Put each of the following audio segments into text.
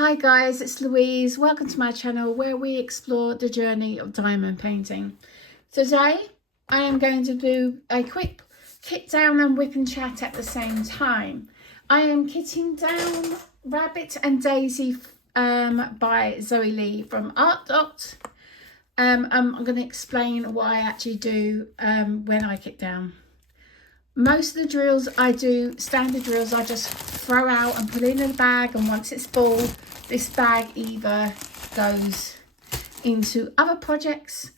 Hi guys, it's Louise. Welcome to my channel where we explore the journey of diamond painting. Today I am going to do a quick kit down and whip and chat at the same time. I am kitting down Rabbit and Daisy by Zoe Lee from Art Dot. I'm going to explain what I actually do when I kit down. Most of the drills I do, standard drills, I just throw out and put in a bag, and once it's full, this bag either goes into other projects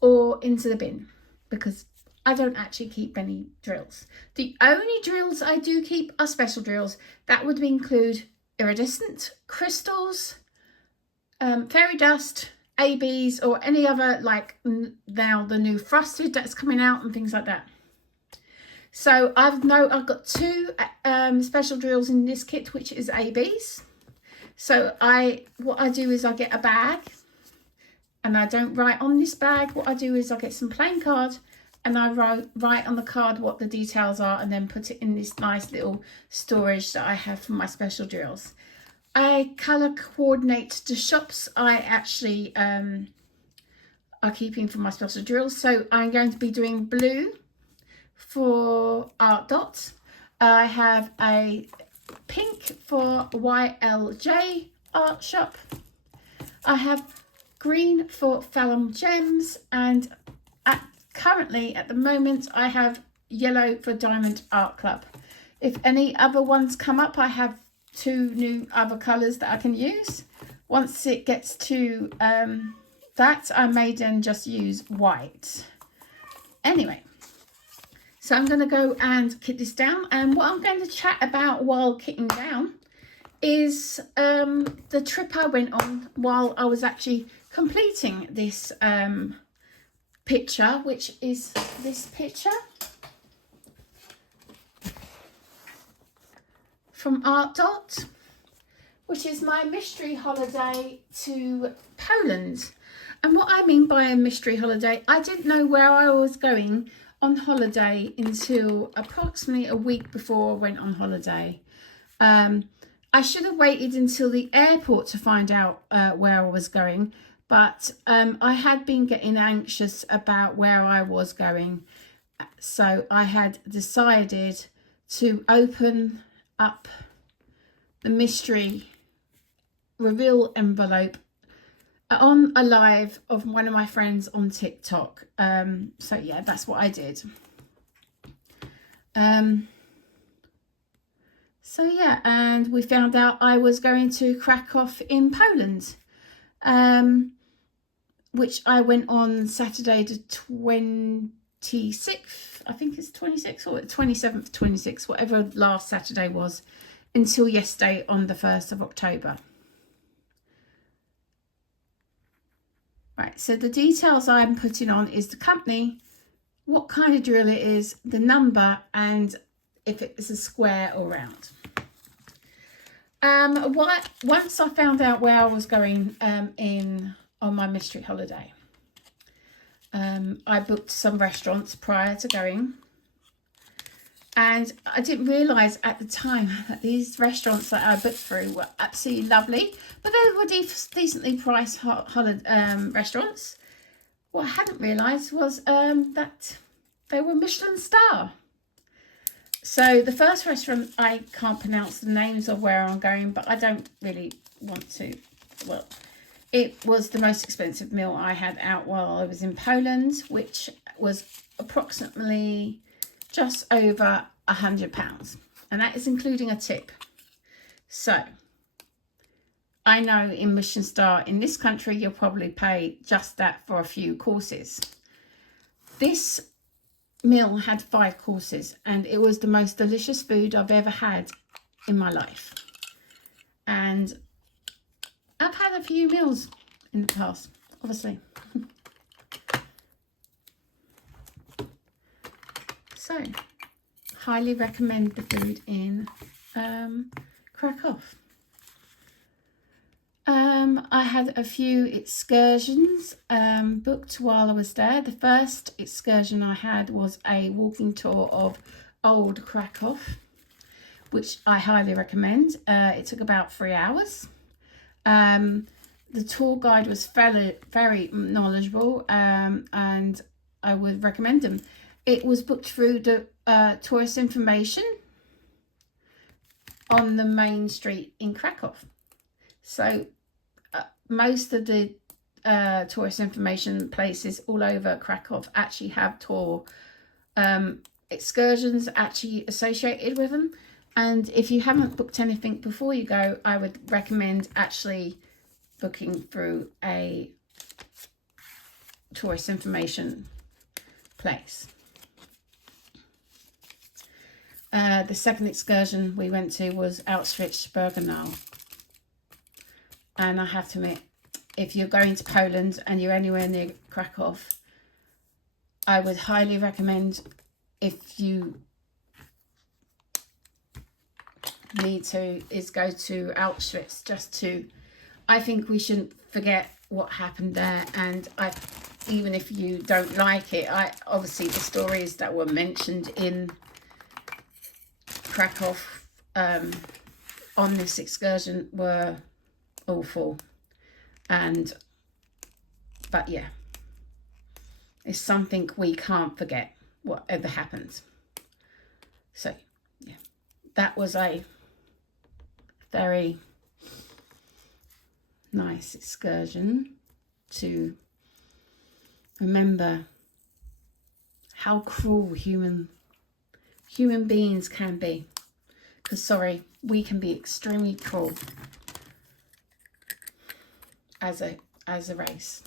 or into the bin, because I don't actually keep any drills. The only drills I do keep are special drills. That would include iridescent, crystals, fairy dust, ABs, or any other, like now the new frosted that's coming out and things like that. So I've got two special drills in this kit, which is ABs. So what I do is I get a bag, and I don't write on this bag. What I do is I get some plain card, and I write on the card what the details are, and then put it in this nice little storage that I have for my special drills. I colour coordinate the shops I actually are keeping for my special drills. So I'm going to be doing blue for Art Dot. I have a pink for YLJ Art Shop. I have green for Phalum Gems, and currently at the moment I have yellow for Diamond Art Club. If any other ones come up, I have two new other colours that I can use. Once it gets to that, I may then just use white. Anyway, so I'm going to go and kit this down, and what I'm going to chat about while kitting down is the trip I went on while I was actually completing this picture, which is this picture from Art Dot, which is my mystery holiday to Poland. And what I mean by a mystery holiday, I didn't know where I was going on holiday until approximately a week before I went on holiday. I should have waited until the airport to find out where I was going, but I had been getting anxious about where I was going, so I had decided to open up the mystery reveal envelope on a live of one of my friends on TikTok. So yeah, that's what I did. So yeah, and we found out I was going to Krakow in Poland, which I went on Saturday the 26th, I think it's 26th or 27th, 26th, whatever last Saturday was, until yesterday on the 1st of October. Right, so the details I'm putting on is the company, what kind of drill it is, the number, and if it is a square or round. Once I found out where I was going on my mystery holiday, I booked some restaurants prior to going, and I didn't realise at the time that these restaurants that I booked through were absolutely lovely, but they were decently priced restaurants. What I hadn't realised was that they were Michelin star. So the first restaurant, I can't pronounce the names of where I'm going, but I don't really want to. Well, it was the most expensive meal I had out while I was in Poland, which was approximately just over £100, and that is including a tip. So I know in Michelin star in this country you'll probably pay just that for a few courses. This meal had 5 courses, and it was the most delicious food I've ever had in my life. And I've had a few meals in the past, obviously. So highly recommend the food in Krakow. I had a few excursions booked while I was there. The first excursion I had was a walking tour of old Krakow, which I highly recommend. It took about 3 hours. The tour guide was very knowledgeable, and I would recommend them. It was booked through the tourist information on the main street in Krakow. So most of the tourist information places all over Krakow actually have tour excursions actually associated with them. And if you haven't booked anything before you go, I would recommend actually booking through a tourist information place. The second excursion we went to was Auschwitz-Birkenau. And I have to admit, if you're going to Poland and you're anywhere near Krakow, I would highly recommend, if you need to, is go to Auschwitz. I think we shouldn't forget what happened there. And even if you don't like it, obviously the stories that were mentioned in Krakow on this excursion were awful. But yeah, it's something we can't forget, whatever happens. So yeah, that was a very nice excursion to remember how cruel human beings can be. Because sorry, we can be extremely cruel as a race.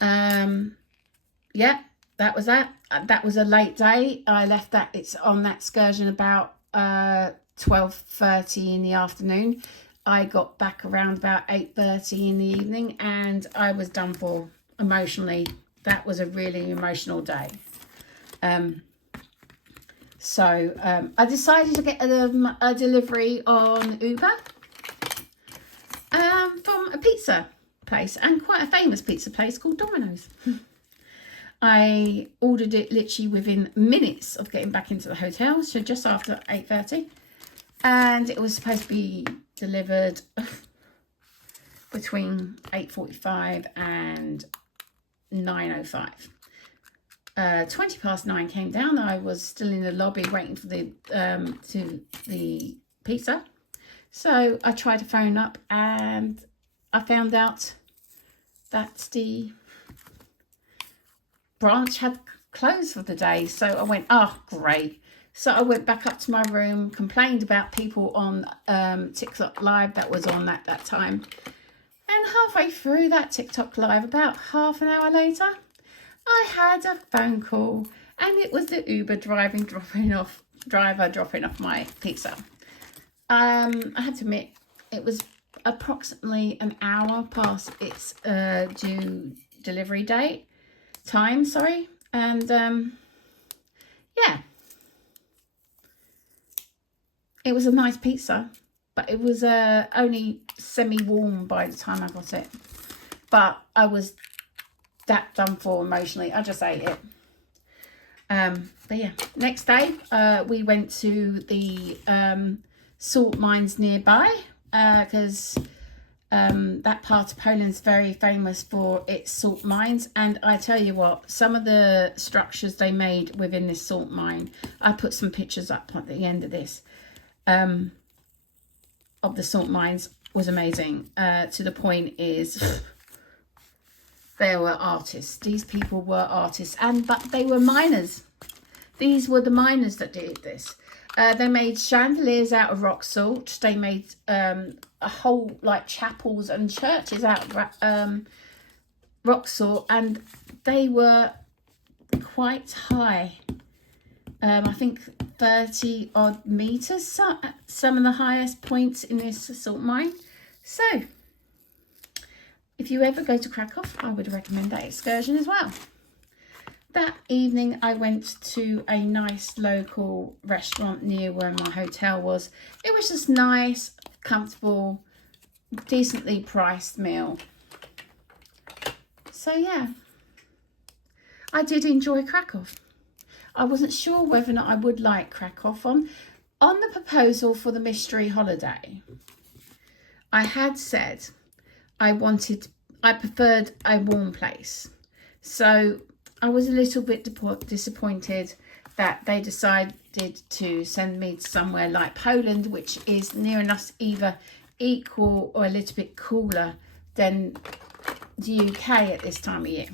Yeah, that was that. That was a late day. I left that, it's on that excursion about 12:30 in the afternoon. I got back around about 8:30 in the evening, and I was done for emotionally. That was a really emotional day. So I decided to get a delivery on Uber from a pizza place, and quite a famous pizza place called Domino's. I ordered it literally within minutes of getting back into the hotel, so just after 8:30, and it was supposed to be delivered between 8:45 and 9:05. 20 past 9 came down. I was still in the lobby waiting for the pizza, so I tried to phone up, and I found out that the branch had closed for the day. So I went, oh great. So I went back up to my room, complained about people on TikTok live that was on at that time, and halfway through that TikTok live, about half an hour later, I had a phone call, and it was the Uber driver dropping off my pizza. I have to admit, it was approximately an hour past its due delivery time, and yeah, it was a nice pizza, but it was only semi-warm by the time I got it. But I was that done for emotionally. I just ate it. But yeah, next day we went to the salt mines nearby, because that part of Poland is very famous for its salt mines. And I tell you what, some of the structures they made within this salt mine, I put some pictures up at the end of this, of the salt mines, was amazing. To the point is, they were artists. These people were artists, but they were miners. These were the miners that did this. They made chandeliers out of rock salt. They made a whole, like, chapels and churches out of rock salt, and they were quite high. I think 30 odd meters, some of the highest points in this salt mine. So if you ever go to Krakow, I would recommend that excursion as well. That evening I went to a nice local restaurant near where my hotel was. It was just nice, comfortable, decently priced meal. So yeah, I did enjoy Krakow. I wasn't sure whether or not I would like Krakow. On the proposal for the mystery holiday, I had said I preferred a warm place. So I was a little bit disappointed that they decided to send me to somewhere like Poland, which is near enough either equal or a little bit cooler than the UK at this time of year.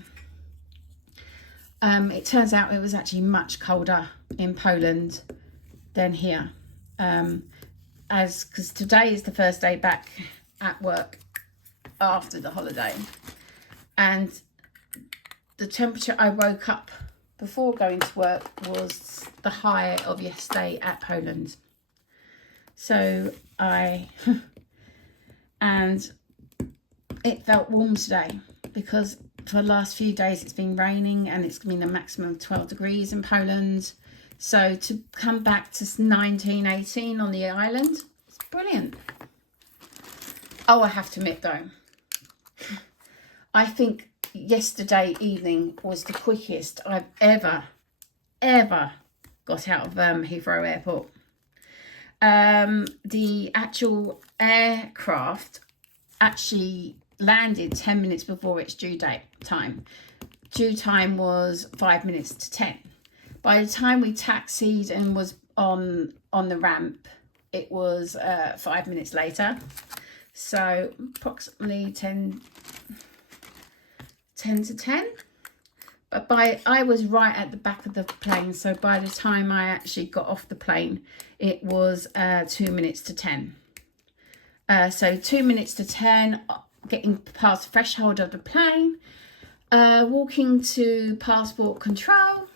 It turns out it was actually much colder in Poland than here, because today is the first day back at work after the holiday, and the temperature I woke up before going to work was the high of yesterday at Poland. So and it felt warm today because for the last few days it's been raining and it's been a maximum of 12 degrees in Poland. So to come back to 19, 18 on the island, it's brilliant. Oh, I have to admit though, I think yesterday evening was the quickest I've ever got out of Heathrow Airport. The actual aircraft actually landed 10 minutes before its due time. Due time was 5 minutes to 10. By the time we taxied and was on the ramp, it was 5 minutes later. So approximately 10 to 10. But I was right at the back of the plane, so by the time I actually got off the plane, it was 2 minutes to 10. So 2 minutes to 10, getting past the threshold of the plane, walking to passport control,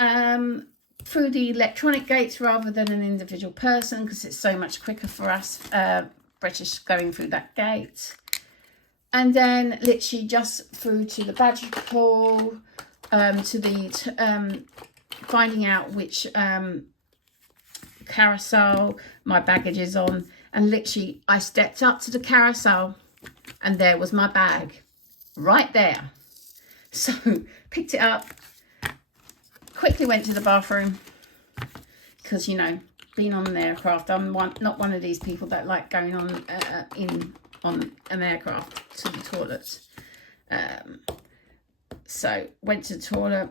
through the electronic gates rather than an individual person, because it's so much quicker for us British going through that gate. And then literally just through to the baggage hall, to the finding out which carousel my baggage is on. And literally I stepped up to the carousel and there was my bag right there. So picked it up, quickly went to the bathroom because, you know, being on an aircraft, I'm not one of these people that like going on an aircraft to the toilet. So went to the toilet,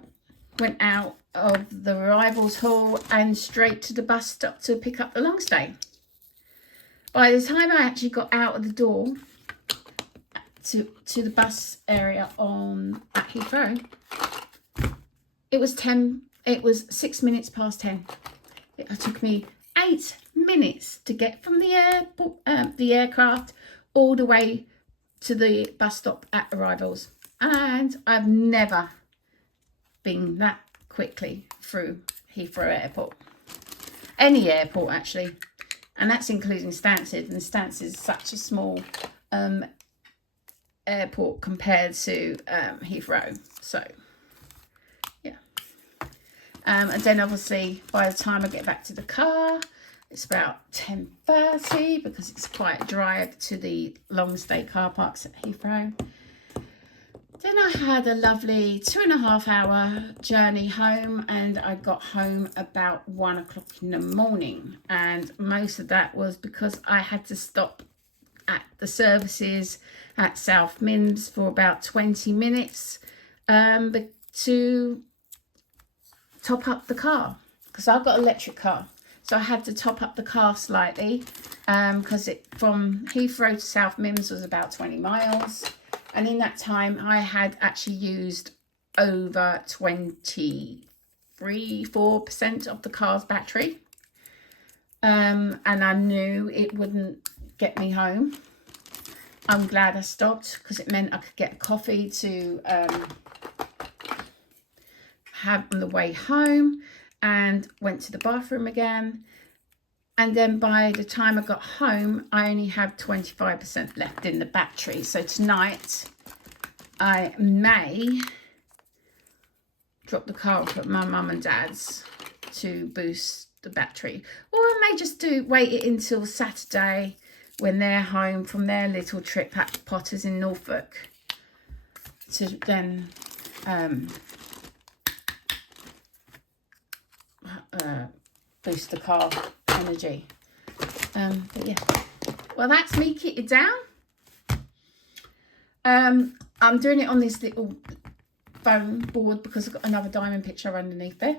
went out of the arrivals hall and straight to the bus stop to pick up the long stay. By the time I actually got out of the door to the bus area at Heathrow, it was 6 minutes past 10. It took me 8 minutes to get from the aircraft all the way to the bus stop at arrivals, and I've never been that quickly through Heathrow Airport, any airport actually, and that's including Stansted, and Stansted is such a small airport compared to Heathrow. So yeah, and then obviously by the time I get back to the car, it's about 10:30 because it's quite a drive to the long stay car parks at Heathrow. Then I had a lovely 2.5 hour journey home, and I got home about 1 o'clock in the morning. And most of that was because I had to stop at the services at South Mims for about 20 minutes to top up the car, because I've got an electric car. So I had to top up the car slightly because it from Heathrow to South Mims was about 20 miles. And in that time, I had actually used over 4% of the car's battery. And I knew it wouldn't get me home. I'm glad I stopped because it meant I could get a coffee to have on the way home, and went to the bathroom again. And then by the time I got home, I only had 25% left in the battery. So tonight I may drop the car off at my mum and dad's to boost the battery, or I may just wait it until Saturday when they're home from their little trip at Potters in Norfolk to then boost the car energy. But yeah, Well, that's me kitted down. I'm doing it on this little foam board because I've got another diamond picture underneath there.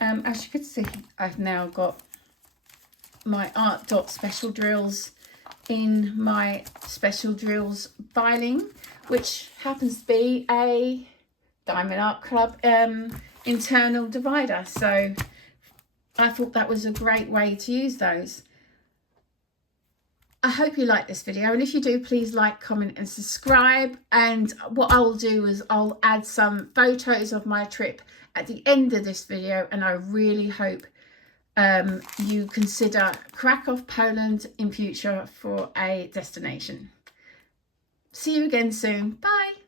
As you can see, I've now got my Art Dot special drills in my special drills filing, which happens to be a Diamond Art Club internal divider. So I thought that was a great way to use those. I hope you like this video, and if you do, please like, comment and subscribe. And what I'll do is I'll add some photos of my trip at the end of this video, and I really hope you consider Krakow, Poland in future for a destination. See you again soon. Bye.